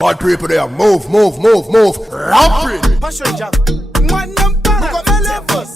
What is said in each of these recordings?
Bad people there, move. Rapid. Passion jam. One number. Levels.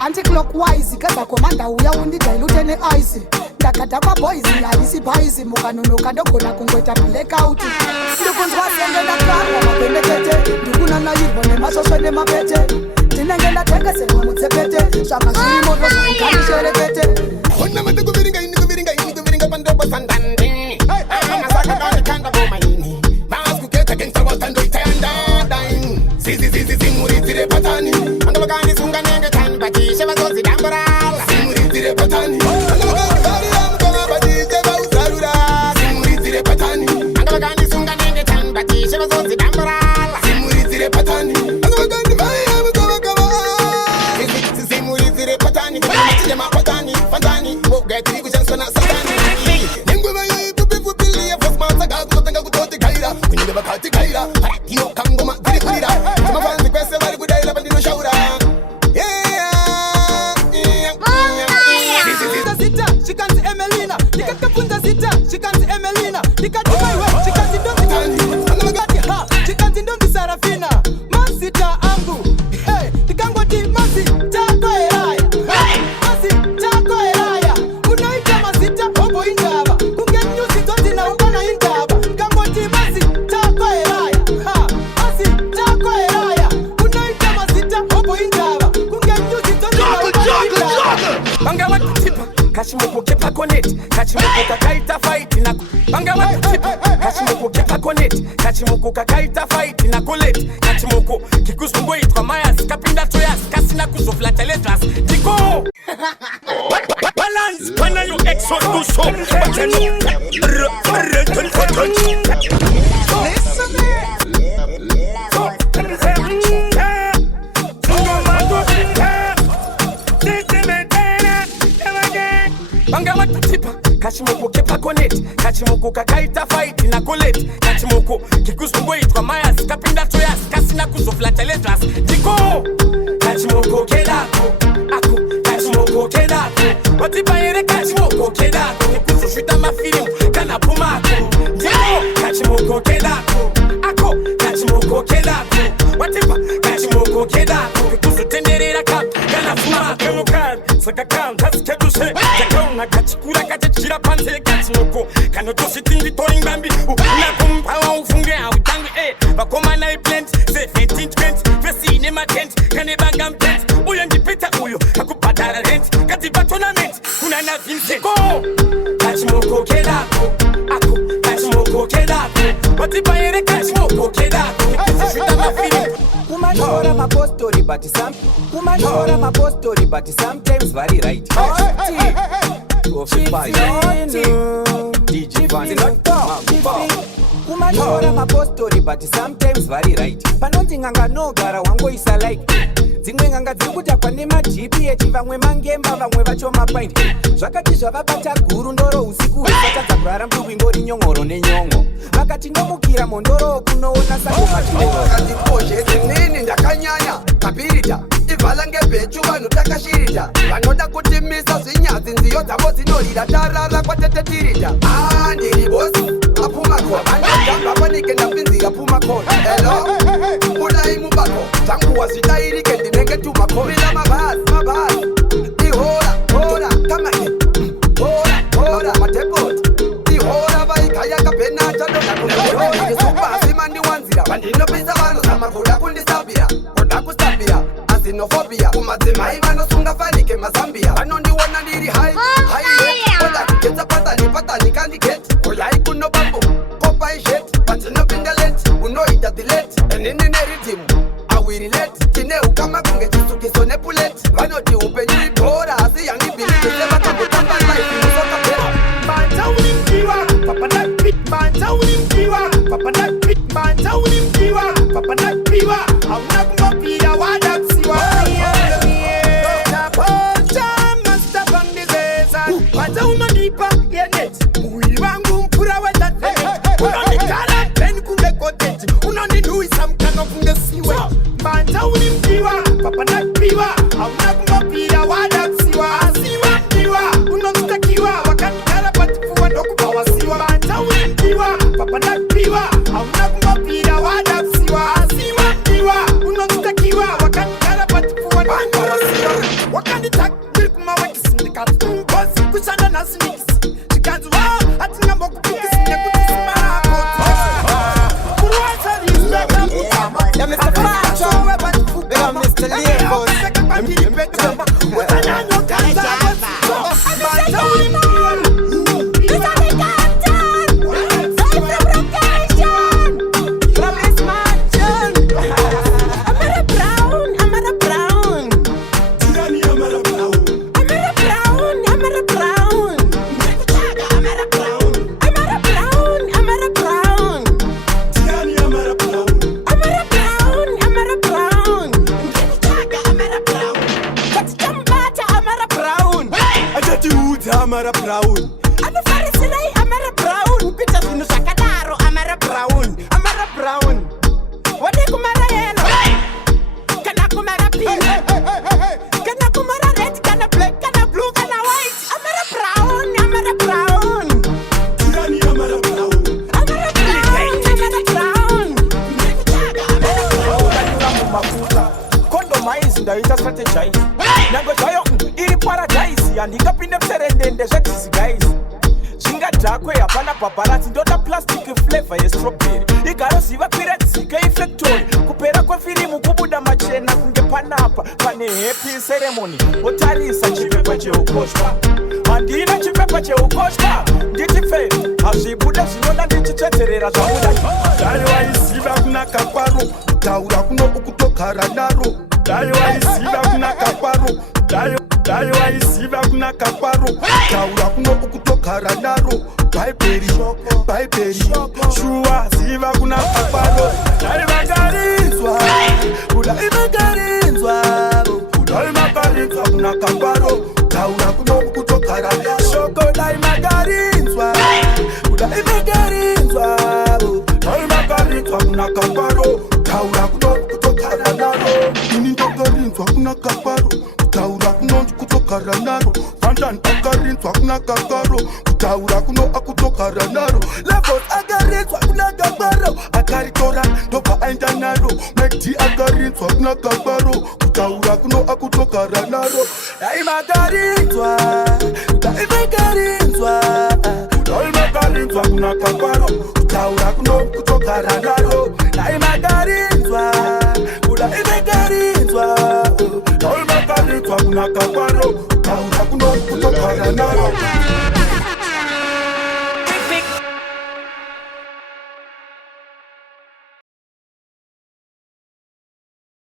Anti-clockwise, kaza komanda uya undi dilute ne ice. Ndakata kwa boys alisi baizi mukanunuka ndogona kungweta blackout. Ndukunzwa senge ndakarwa mapendekete. Ndukuna na yirbo ne masoswe ne mapete. Tinenge ndatengeserwa mutsepete. Shaka shiri moto saitani sherekete. Honna mate kuviringa pandobo sandandi. Amasaka kani kanda boma ini. Maas kuketa gangsta watando itayanda dain. Zizi muritire patani. Ando bagani sunga nenge tani bati sheva zozi dambarala. Muritire patani. Ando bagani bari amkona bati sheva usarura. Muritire patani. Ando bagani sunga nenge tani bati sheva zozi dambarala. Muritire patani. Ando bagani bari amkona kama. Zizi muritire patani. Muritire ma patani. Fantani. Mugati kujansona satani. Nengo bayi pupi ya fosma saga kutotenga kutote kaira. Kunyinde bakati kaira. Harakino kangoma kiri kuira. Kama fanzi kwese bari kudaila bandino shaura. Shikanzi Emelina, nikakafunza sita. Shikanzi Emelina, nikatubaiwe. Shikanzi ndondi Anamagati ha, shikanzi ndondi Sarafina. Masita angu, hey, nikangoti masita kwa eraya. Masita kwa eraya, unaita masita obo indaba. Kunge nyusi zote na ukana indaba. Kangoti masita kwa eraya. Ha, masita kwa eraya, unaita masita obo indaba. Kunge nyusi zote na ukana indaba. Banga watu tipa. Kashimuko kepa connect, kashimuko kakaita fight na banga watu tipa. Kashimuko kepa connect, kashimuko kakaita fight na collect. Kashimuko kikusungo itwa mayas kapinda toyas kasina kuzofla teletras. Diko balance when you exot do so. Listen kachimoko kepakonet kachimoko kakaita fight na collet kachimoko kikuzongoitwa mayas kapinda toyas kasina kuzoflata letras ndiko kachimoko kedako ako kachimoko kedako watipaere kachimoko kedako kikuzoshuta mafilimu kana Pumacol ndiko kachimoko kedako ako kachimoko kedako watipa kachimoko kedako kikuzotenderera kap kana Pumacol saka kanta sikaduse kakauna kachikura kachachira panze kachimoko kanotositindi toringbambi unakumpawa ufunge autangu vakomana plant 17 20 vesi Nema tent kanebanga mtent uyo ndipita uyo akubhadhara rent katipa tournament kuna na Vincent kachimoko kedako ako kachimoko kedako watipaere kachimoko kedako kuzoshuta mafilimu Kumanyora mapostori but some Kumanyora mapostori but sometimes very right. Kumanyora mapostori but sometimes very right. Panonzi nganga no gara wangoisa like dzimwe nganga dziri kutakwa nemaGPH vamwe mangemba vamwe vacho mapaindi zvakati zvavabata guru ndoro usiku hwekatadza kurara mbugwi ngori nyongoro nenyongo vakati ndomukira mondoro kunoona sakokandikoshe dzimweni ndakanyanya Kabhidha ivala ngebhechu vanhu takashirita vanoda kutimisa zvinyadzi nziyo dzavo dzinorira tarara kwatetetirita ndiri bosi aPumacol vandotamba panike ndapinzira Pumacol elo kudai mubako dzanguwa zvitairike ndinenge tumakomila mabhazi ihorror kamake hora matepoti ihorror vaikaya kapenata ndondakunaipasi mandiwanzira vandinopisa vanhu zamakuda kundisabira kuda kustabira azinofobia kumadzimai vanosunga fanike mazambia vanondiona ndiri hai oda kuketsa patani kandiketi uyai kuno bambo kopaishet pandinopinda leti unoita dileti enini neridhimu awirilet tine ukama kunge chisukiso nepuleti vanoti upenyu ibhora asi yangibilitese vakambotamba laifi musokapera manja ulimpiwa manja ulimpiwa papanapiwa hauna kumapira wadaksiwa manja unonipa yenet muwiri wangu mpura wetate unanikala pen kunge koteti unaninuisa mkano kunge siwe manja ulimpiwa papanapiwa hauna kumapira wadaksiwa asiwa mpiwa unomstakiwa wakanikala patifuwa ndokubawa siwa manja ulimpiwa papanapiwa hauna kumapira wadaksiwa asiwa mpiwa unomstakiwa wakanikala patifuwa ndokubawa siwa wakanitak nilikumawekisindikatu mbozi kushanda na sinikisi chikanzi wao atingambo kupikisi nekutisima kuruwasa risweka mutama ya Mr. Facho ya Mr. Lebo utananyo kanza manja ulimpiwa Amara Brown. Anu farisilai Amara Brown. Upita vinu sakadaro Amara Brown. Amara Brown. Wade kumara yellow. Kana kumara pink. Kana kumara red. Kana black. Kana blue. Kana white. Amara Brown. Amara Brown. Tirani Amara Brown. Amara Brown. Amara Brown. Amara Brown. Condom eyes ndaita strategize. Nango chayo iri paradise. Andingapinde mserendende zvetizi guys zvingadhakwe hapana paparazzi ndoda plastic flavor yestrawberry igaroziva kwiradzika ifactory kupera kwefirimu kubuda machena kunge panapa pane happy ceremony otarisa chipepa chehukoshwa handina chipepa chehukoshwa nditi fe hazvibuda zvinoda ndichitsvedzerera zvabuda dai waiziva kunaka kwaro taura kuno ukutogara naro dai waiziva kunaka kwaro dai waiziva kunaka kwaro taura kuno ukutogara naro baiberi shuwa ziva kunaka kwaro dai vagarinzwa kunaka kwaro taura kuno ukutogara shoko dai magarinzwa ini ndakarinzwa kuna kaparo kutaura kunonzi kutogara naro vandani akarinzwa kuna kakaro kutaura kuno akutogara naro Levels akarinzwa kuna kaparo akaritora ndobva aenda naro MIXTAPE akarinzwa kuna kaparo kutaura kuno akutogara naro daimakarinzwa kuna kaparo kutaura kuno kutogara naro daimakarinzwa kuna kaparo kutaura kuno kutogara naro